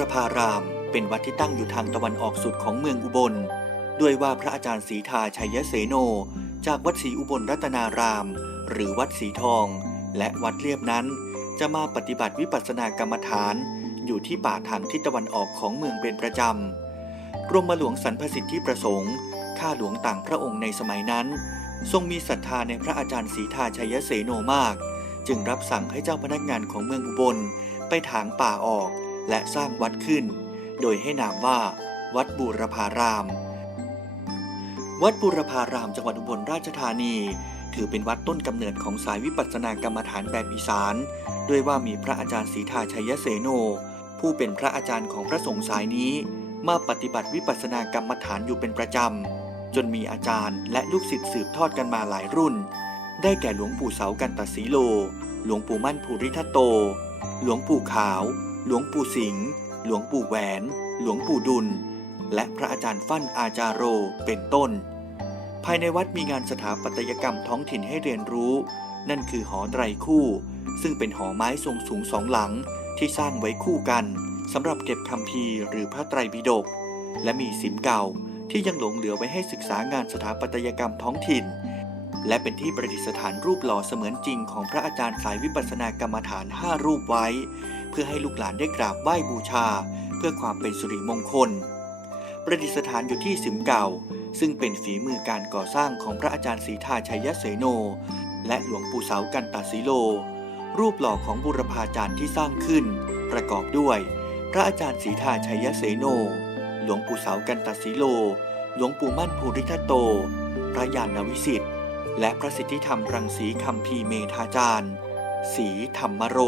รพาราม เป็นวัดที่ตั้งอยู่ทางตะวันออกสุดของเมืองอุบล ด้วยว่าพระอาจารย์ศรีทาชัยเสโน จากวัดศรีอุบลรัตนาราม หรือวัดสีทอง และวัดเลียบนั้น จะมาปฏิบัติวิปัสสนากรรมฐาน อยู่ที่ป่าทางทิศตะวันออกของเมืองเป็นประจำกรมหลวงสรรพสิทธิประสงค์ข้าหลวงต่างพระองค์ในสมัยนั้น ทรงมีศรัทธาในพระอาจารย์ศรีทาชัยเสโนมาก จึงรับสั่งให้เจ้าพนักงานของเมืองอุบลไปถางป่าออก และสร้างวัดขึ้น โดยให้นามว่า วัดบูรพาราม วัดบูรพารามจังหวัดอุบลราชธานี ถือเป็นวัดต้นกำเนิดของสายวิปัสสนากรรมฐานแบบอีสาน ด้วยว่ามีพระอาจารย์ศรีทาชัยเสโน ผู้เป็นพระอาจารย์ของพระสงฆ์สายนี้ มาปฏิบัติวิปัสสนากรรมฐานอยู่เป็นประจำ จนมีอาจารย์และลูกศิษย์สืบทอดกันมาหลายรุ่น ได้แก่หลวงปู่เสากันตสีโล หลวงปู่มั่นภูริทัตโต หลวงปู่ขาว หลวงปู่สิงห์หลวงปู่แหวน หลวงปู่ดุล และพระอาจารย์ฟั่นอาจารโรเป็นต้น ภายในวัดมีงานสถาปัตยกรรมท้องถิ่นให้เรียนรู้ นั่นคือหอไตรคู่ ซึ่งเป็นหอไม้ทรงสูงสองหลังที่สร้างไว้คู่กันสำหรับเก็บคำพีหรือพระไตรปิฎกและมีสิมเก่าที่ยังหลงเหลือไว้ให้ศึกษางานสถาปัตยกรรมท้องถิ่น และเป็นที่ประดิษฐานรูปหล่อเสมือนจริงของพระอาจารย์สายวิปัสสนากรรมฐาน 5 รูปไว้ เพื่อให้ลูกหลานได้กราบไหว้บูชา เพื่อความเป็นสิริมงคล ประดิษฐานอยู่ที่สิมเก่า ซึ่งเป็นฝีมือการก่อสร้างของพระอาจารย์ศรีทาชัยเสโน และหลวงปู่เสากันตาสีโล รูปหล่อของบุรพาจารย์ที่สร้างขึ้น ประกอบด้วย พระอาจารย์ศรีทาชัยเสโน หลวงปู่เสากันตาสีโล หลวงปู่มั่นภูริทัตโต พระยานวิสิทธิ์และพระสิทธิธรรมรังสีคำพีเมธาจารย์ สีธรรมโร